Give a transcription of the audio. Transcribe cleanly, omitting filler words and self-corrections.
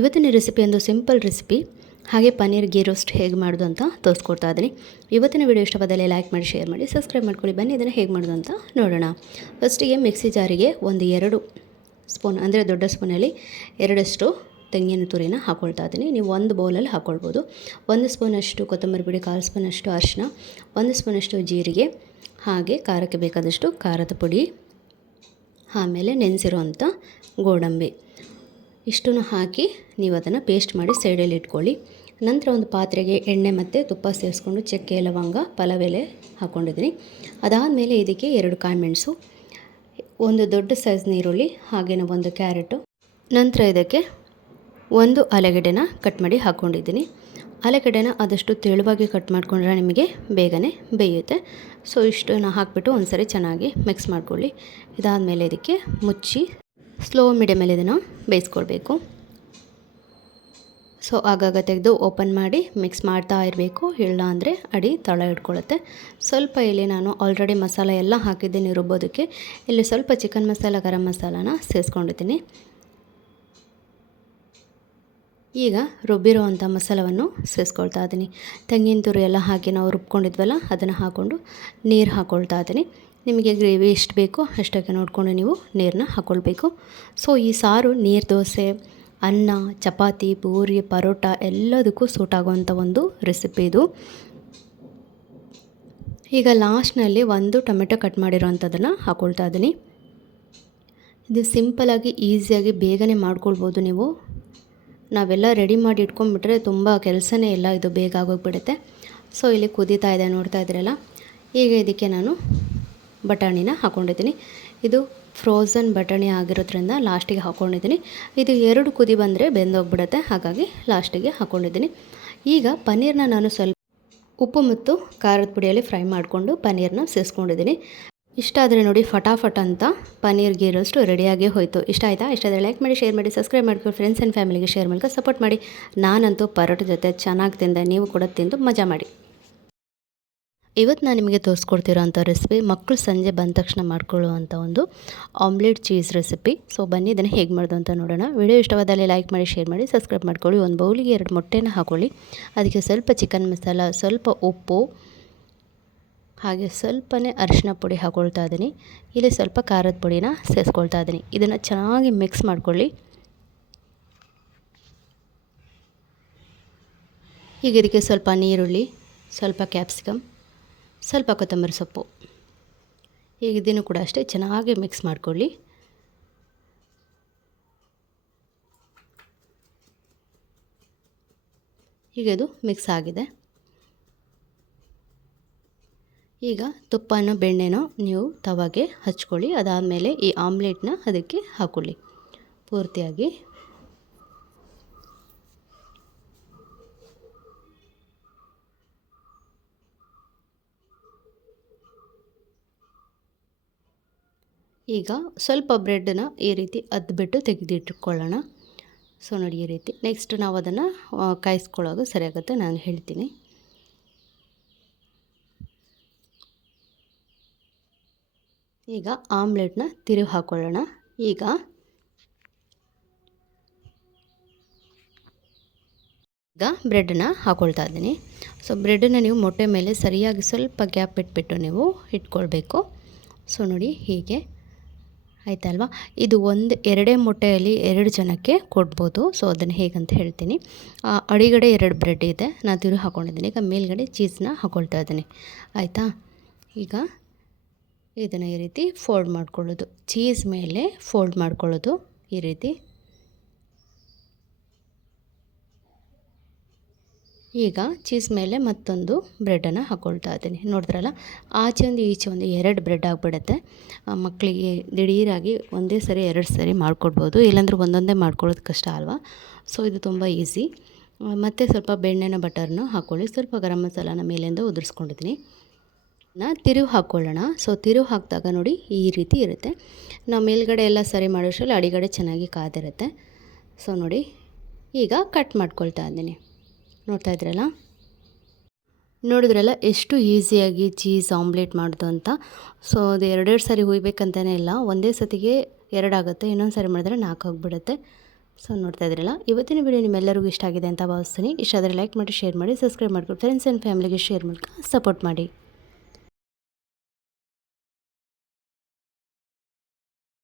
ಇವತ್ತಿನ ರೆಸಿಪಿ ಒಂದು simple recipe, ಹಾಗೆ ಪನ್ನೀರ್ ಗೀ ರೋಸ್ಟ್ ಹೇಗೆ ಮಾಡೋದು ಅಂತ ತೋರಿಸ್ಕೊಡ್ತಾ ಇದ್ದೀನಿ. ಇವತ್ತಿನ ವಿಡಿಯೋ ಇಷ್ಟವಾದಲ್ಲಿ ಲೈಕ್ ಮಾಡಿ, ಶೇರ್ ಮಾಡಿ, ಸಬ್ಸ್ಕ್ರೈಬ್ ಮಾಡ್ಕೊಳ್ಳಿ. ಬನ್ನಿ ಇದನ್ನು ಹೇಗೆ ಮಾಡೋದು ಅಂತ ನೋಡೋಣ. ಫಸ್ಟಿಗೆ ಮಿಕ್ಸಿ ಜಾರಿಗೆ ಒಂದು 2 ಸ್ಪೂನ್ ಅಂದರೆ ದೊಡ್ಡ ಸ್ಪೂನಲ್ಲಿ 2 ತೆಂಗಿನ ತುರಿನ ಹಾಕ್ಕೊಳ್ತಾ ಇದ್ದೀನಿ. ನೀವು ಒಂದು ಬೌಲಲ್ಲಿ ಹಾಕ್ಕೊಳ್ಬೋದು. 1 ಸ್ಪೂನಷ್ಟು ಕೊತ್ತಂಬರಿ ಪುಡಿ, 1/4 ಸ್ಪೂನಷ್ಟು ಅರಿಶಿನ, 1 ಸ್ಪೂನಷ್ಟು ಜೀರಿಗೆ, ಹಾಗೆ ಖಾರಕ್ಕೆ ಬೇಕಾದಷ್ಟು ಖಾರದ ಪುಡಿ, ಆಮೇಲೆ ನೆನೆಸಿರೋಂಥ ಗೋಡಂಬಿ ಇಷ್ಟನ್ನು ಹಾಕಿ ನೀವು ಅದನ್ನು ಪೇಸ್ಟ್ ಮಾಡಿ ಸೈಡಲ್ಲಿ ಇಟ್ಕೊಳ್ಳಿ. ನಂತರ ಒಂದು ಪಾತ್ರೆಗೆ ಎಣ್ಣೆ ಮತ್ತು ತುಪ್ಪ ಸೇರಿಸ್ಕೊಂಡು ಚಕ್ಕೆ, ಲವಂಗ, ಪಲಾವ್ ಎಲೆ ಹಾಕ್ಕೊಂಡಿದ್ದೀನಿ. ಅದಾದಮೇಲೆ ಇದಕ್ಕೆ 2 ಕಾಯಿಮೆಣಸು, ಒಂದು ದೊಡ್ಡ ಸೈಜ್ನ ಈರುಳ್ಳಿ, ಹಾಗೆಯೇ 1 ಕ್ಯಾರೆಟು, ನಂತರ ಇದಕ್ಕೆ 1 ಆಲೂಗಡ್ಡೆನ ಕಟ್ ಮಾಡಿ ಹಾಕ್ಕೊಂಡಿದ್ದೀನಿ. ಆಲೂಗಡ್ಡೆನ ಆದಷ್ಟು ತೆಳುವಾಗಿ ಕಟ್ ಮಾಡಿಕೊಂಡ್ರೆ ನಿಮಗೆ ಬೇಗನೆ ಬೇಯುತ್ತೆ. ಸೊ ಇಷ್ಟನ್ನು ಹಾಕಿಬಿಟ್ಟು ಒಂದು ಸರಿ ಚೆನ್ನಾಗಿ ಮಿಕ್ಸ್ ಮಾಡ್ಕೊಳ್ಳಿ. ಇದಾದಮೇಲೆ ಇದಕ್ಕೆ ಮುಚ್ಚಿ ಸ್ಲೋ ಮೀಡಿಯಮಲ್ಲಿ ಇದನ್ನು ಬೇಯಿಸ್ಕೊಳ್ಬೇಕು. ಸೊ ಆಗಾಗ ತೆಗೆದು ಓಪನ್ ಮಾಡಿ ಮಿಕ್ಸ್ ಮಾಡ್ತಾ ಇರಬೇಕು, ಇಲ್ಲ ಅಂದರೆ ಅಡಿ ತಳ ಇಟ್ಕೊಳ್ಳುತ್ತೆ. ಸ್ವಲ್ಪ ಇಲ್ಲಿ ನಾನು ಆಲ್ರೆಡಿ ಮಸಾಲೆ ಎಲ್ಲ ಹಾಕಿದ್ದೀನಿ ರುಬ್ಬೋದಕ್ಕೆ. ಇಲ್ಲಿ ಸ್ವಲ್ಪ ಚಿಕನ್ ಮಸಾಲ, ಗರಂ ಮಸಾಲಾನ ಸೇರಿಸ್ಕೊಂಡಿದ್ದೀನಿ. ಈಗ ರುಬ್ಬಿರೋವಂಥ ಮಸಾಲವನ್ನು ಸೇರಿಸ್ಕೊಳ್ತಾ ಇದ್ದೀನಿ. ತೆಂಗಿನ ತುರಿ ಎಲ್ಲ ಹಾಕಿ ನಾವು ರುಬ್ಕೊಂಡಿದ್ವಲ್ಲ, ಅದನ್ನು ಹಾಕ್ಕೊಂಡು ನೀರು ಹಾಕ್ಕೊಳ್ತಾ ಇದ್ದೀನಿ. ನಿಮಗೆ ಗ್ರೇವಿ ಎಷ್ಟು ಬೇಕೋ ಅಷ್ಟಕ್ಕೆ ನೋಡಿಕೊಂಡು ನೀವು ನೀರನ್ನ ಹಾಕ್ಕೊಳ್ಬೇಕು. ಸೊ ಈ ಸಾರು ನೀರು ದೋಸೆ, ಅನ್ನ, ಚಪಾತಿ, ಪೂರಿ, ಪರೋಟ ಎಲ್ಲದಕ್ಕೂ ಸೂಟ್ ಆಗುವಂಥ ಒಂದು ರೆಸಿಪಿ ಇದು. ಈಗ ಲಾಸ್ಟ್ನಲ್ಲಿ 1 ಟೊಮೆಟೊ ಕಟ್ ಮಾಡಿರೋವಂಥದ್ದನ್ನು ಹಾಕ್ಕೊಳ್ತಾ ಇದ್ದೀನಿ. ಇದು ಸಿಂಪಲಾಗಿ ಈಸಿಯಾಗಿ ಬೇಗನೆ ಮಾಡ್ಕೊಳ್ಬೋದು. ನೀವು ನಾವೆಲ್ಲ ರೆಡಿ ಮಾಡಿ ಇಟ್ಕೊಂಡ್ಬಿಟ್ರೆ ತುಂಬ ಕೆಲಸನೇ ಇಲ್ಲ, ಇದು ಬೇಗ ಆಗೋಗ್ಬಿಡುತ್ತೆ. ಸೊ ಇಲ್ಲಿ ಕುದೀತಾ ಇದೆ, ನೋಡ್ತಾ ಇದ್ದೀರಲ್ಲ. ಈಗ ಇದಕ್ಕೆ ನಾನು ಬಟಾಣಿನ ಹಾಕ್ಕೊಂಡಿದ್ದೀನಿ. ಇದು ಫ್ರೋಝನ್ ಬಟಾಣಿ ಆಗಿರೋದ್ರಿಂದ ಲಾಸ್ಟಿಗೆ ಹಾಕ್ಕೊಂಡಿದ್ದೀನಿ. ಇದು 2 ಕುದಿ ಬಂದರೆ ಬೆಂದೋಗ್ಬಿಡುತ್ತೆ, ಹಾಗಾಗಿ ಲಾಸ್ಟಿಗೆ ಹಾಕ್ಕೊಂಡಿದ್ದೀನಿ. ಈಗ ಪನ್ನೀರನ್ನ ನಾನು ಸ್ವಲ್ಪ ಉಪ್ಪು ಮತ್ತು ಖಾರದ ಪುಡಿಯಲ್ಲಿ ಫ್ರೈ ಮಾಡಿಕೊಂಡು ಪನ್ನೀರನ್ನ ಸೇರಿಸ್ಕೊಂಡಿದ್ದೀನಿ. ಇಷ್ಟ ಆದರೆ ನೋಡಿ, ಫಟಾಫಟ್ ಅಂತ ಪನ್ನೀರ್ ಗೀ ರೋಸ್ಟ್ ರೆಡಿಯಾಗಿ ಹೋಯಿತು. ಇಷ್ಟ ಆಯಿತಾ? ಇಷ್ಟ ಆದರೆ ಲೈಕ್ ಮಾಡಿ, ಶೇರ್ ಮಾಡಿ, ಸಬ್ಸ್ಕ್ರೈಬ್ ಮಾಡ್ಕೊಂಡು ಫ್ರೆಂಡ್ಸ್ ಆ್ಯಂಡ್ ಫ್ಯಾಮಿಲಿಗೆ ಶೇರ್ ಮೂಲಕ ಸಪೋರ್ಟ್ ಮಾಡಿ. ನಾನಂತೂ ಪರೋಟ ಜೊತೆ ಚೆನ್ನಾಗಿ ತಿಂದೆ, ನೀವು ಕೂಡ ತಿಂದು ಮಜಾ ಮಾಡಿ. ಇವತ್ತು ನಾನು ನಿಮಗೆ ತೋರಿಸ್ಕೊಡ್ತಿರೋ ಅಂಥ ರೆಸಿಪಿ ಮಕ್ಕಳು ಸಂಜೆ ಬಂದ ತಕ್ಷಣ ಮಾಡ್ಕೊಳ್ಳುವಂಥ ಒಂದು ಆಮ್ಲೆಟ್ ಚೀಸ್ ರೆಸಿಪಿ. ಸೊ ಬನ್ನಿ ಇದನ್ನು ಹೇಗೆ ಮಾಡೋದು ಅಂತ ನೋಡೋಣ. ವಿಡಿಯೋ ಇಷ್ಟವಾದಲ್ಲಿ ಲೈಕ್ ಮಾಡಿ, ಶೇರ್ ಮಾಡಿ, ಸಬ್ಸ್ಕ್ರೈಬ್ ಮಾಡ್ಕೊಳ್ಳಿ. ಒಂದು ಬೌಲಿಗೆ 2 ಮೊಟ್ಟೆನ ಹಾಕ್ಕೊಳ್ಳಿ. ಅದಕ್ಕೆ ಸ್ವಲ್ಪ ಚಿಕನ್ ಮಸಾಲ, ಸ್ವಲ್ಪ ಉಪ್ಪು, ಹಾಗೆ ಸ್ವಲ್ಪನೇ ಅರಿಶಿನ ಪುಡಿ ಹಾಕ್ಕೊಳ್ತಾ ಇದ್ದೀನಿ. ಇಲ್ಲಿ ಸ್ವಲ್ಪ ಖಾರದ ಪುಡಿನ ಸೇರಿಸ್ಕೊಳ್ತಾ ಇದ್ದೀನಿ. ಇದನ್ನು ಚೆನ್ನಾಗಿ ಮಿಕ್ಸ್ ಮಾಡ್ಕೊಳ್ಳಿ. ಈಗ ಇದಕ್ಕೆ ಸ್ವಲ್ಪ ನೀರುಳ್ಳಿ, ಸ್ವಲ್ಪ ಕ್ಯಾಪ್ಸಿಕಮ್, ಸ್ವಲ್ಪ ಕೊತ್ತಂಬರಿ ಸೊಪ್ಪು, ಈಗ ಇದನ್ನು ಕೂಡ ಅಷ್ಟೇ ಚೆನ್ನಾಗಿ ಮಿಕ್ಸ್ ಮಾಡ್ಕೊಳ್ಳಿ. ಈಗ ಇದು ಮಿಕ್ಸ್ ಆಗಿದೆ. ಈಗ ತುಪ್ಪನೋ ಬೆಣ್ಣೆನೋ ನೀವು ತವಾಗೆ ಹಚ್ಕೊಳ್ಳಿ. ಅದಾದಮೇಲೆ ಈ ಆಮ್ಲೆಟ್ನ ಅದಕ್ಕೆ ಹಾಕ್ಕೊಳ್ಳಿ ಪೂರ್ತಿಯಾಗಿ. ಈಗ ಸ್ವಲ್ಪ ಬ್ರೆಡ್ನ ಈ ರೀತಿ ಅದ್ಬಿಟ್ಟು ತೆಗೆದಿಟ್ಟುಕೊಳ್ಳೋಣ. ಸೊ ನೋಡಿ, ಈ ರೀತಿ. ನೆಕ್ಸ್ಟ್ ನಾವು ಅದನ್ನು ಕಾಯಿಸ್ಕೊಳ್ಳೋದು ಸರಿಯಾಗುತ್ತೆ, ನಾನು ಹೇಳ್ತೀನಿ. ಈಗ ಆಮ್ಲೆಟ್ನ ತಿರುವಿ ಹಾಕ್ಕೊಳ್ಳೋಣ. ಈಗ ಬ್ರೆಡ್ನ ಹಾಕ್ಕೊಳ್ತಾ ಇದ್ದೀನಿ. ಸೊ ಬ್ರೆಡ್ನ ನೀವು ಮೊಟ್ಟೆ ಮೇಲೆ ಸರಿಯಾಗಿ ಸ್ವಲ್ಪ ಗ್ಯಾಪ್ ಇಟ್ಬಿಟ್ಟು ನೀವು ಇಟ್ಕೊಳ್ಬೇಕು. ಸೊ ನೋಡಿ, ಹೀಗೆ ಆಯ್ತಲ್ವಾ. ಇದು 2 ಮೊಟ್ಟೆಯಲ್ಲಿ 2 ಜನಕ್ಕೆ ಕೊಡ್ಬೋದು. ಸೊ ಅದನ್ನು ಹೇಗಂತ ಹೇಳ್ತೀನಿ. ಅಡಿಗಡೆ 2 ಬ್ರೆಡ್ ಇದೆ, ನಾನು ತಿರುಗಿ ಹಾಕ್ಕೊಂಡಿದ್ದೀನಿ. ಈಗ ಮೇಲ್ಗಡೆ ಚೀಸ್ನ ಹಾಕ್ಕೊಳ್ತಾ ಇದ್ದೀನಿ, ಆಯಿತಾ. ಈಗ ಇದನ್ನು ಈ ರೀತಿ ಫೋಲ್ಡ್ ಮಾಡ್ಕೊಳ್ಳೋದು, ಚೀಸ್ ಮೇಲೆ ಫೋಲ್ಡ್ ಮಾಡ್ಕೊಳ್ಳೋದು ಈ ರೀತಿ. ಈಗ ಚೀಸ್ ಮೇಲೆ ಮತ್ತೊಂದು ಬ್ರೆಡನ್ನು ಹಾಕ್ಕೊಳ್ತಾ ಇದ್ದೀನಿ. ನೋಡಿದ್ರಲ್ಲ, ಆಚೆ ಒಂದು ಈಚೆ ಒಂದು 2 ಬ್ರೆಡ್ ಆಗಿಬಿಡುತ್ತೆ. ಮಕ್ಕಳಿಗೆ ದಿಢೀರಾಗಿ ಒಂದೇ ಸರಿ 2 ಸರಿ ಮಾಡಿಕೊಡ್ಬೋದು, ಇಲ್ಲಾಂದ್ರೆ ಒಂದೊಂದೇ ಮಾಡ್ಕೊಳ್ಳೋದು ಕಷ್ಟ ಅಲ್ವಾ. ಸೊ ಇದು ತುಂಬ ಈಸಿ. ಮತ್ತು ಸ್ವಲ್ಪ ಬೆಣ್ಣೆನ ಬಟರ್ನ ಹಾಕ್ಕೊಳ್ಳಿ. ಸ್ವಲ್ಪ ಗರಂ ಮಸಾಲಾನ ಮೇಲಿಂದ ಉದುರಿಸ್ಕೊಂಡಿದ್ದೀನಿ. ತಿರುವು ಹಾಕ್ಕೊಳ್ಳೋಣ. ಸೊ ತಿರುವು ಹಾಕಿದಾಗ ನೋಡಿ ಈ ರೀತಿ ಇರುತ್ತೆ. ನಾವು ಮೇಲ್ಗಡೆ ಎಲ್ಲ ಸರಿ ಮಾಡೋಷ್ಟರಲ್ಲಿ ಅಡಿಗಡೆ ಚೆನ್ನಾಗಿ ಕಾದಿರುತ್ತೆ. ಸೊ ನೋಡಿ, ಈಗ ಕಟ್ ಮಾಡ್ಕೊಳ್ತಾ ಇದ್ದೀನಿ. ನೋಡ್ತಾ ಇದ್ರಲ್ಲ, ನೋಡಿದ್ರಲ್ಲ ಎಷ್ಟು ಈಸಿಯಾಗಿ ಚೀಸ್ ಆಮ್ಲೆಟ್ ಮಾಡೋದು ಅಂತ. ಸೊ ಅದು 2 ಸಾರಿ ಹುಯ್ಬೇಕಂತಲೇ ಇಲ್ಲ, ಒಂದೇ ಸತಿಗೆ 2 ಆಗುತ್ತೆ. ಇನ್ನೊಂದು ಸಾರಿ ಮಾಡಿದ್ರೆ 4 ಆಗಿಬಿಡುತ್ತೆ. ಸೊ ನೋಡ್ತಾ ಇದ್ರಲ್ಲ, ಇವತ್ತಿನ ವಿಡಿಯೋ ನಿಮ್ಮೆಲ್ಲರಿಗೂ ಇಷ್ಟ ಆಗಿದೆ ಅಂತ ಭಾವಿಸ್ತೀನಿ. ಇಷ್ಟ ಆದರೆ ಲೈಕ್ ಮಾಡಿ, ಶೇರ್ ಮಾಡಿ, ಸಬ್ಸ್ಕ್ರೈಬ್ ಮಾಡ್ಕೊಂಡು ಫ್ರೆಂಡ್ಸ್ ಆ್ಯಂಡ್ ಫ್ಯಾಮಿಲಿಗೆ ಶೇರ್ ಮೂಲಕ ಸಪೋರ್ಟ್ ಮಾಡಿ.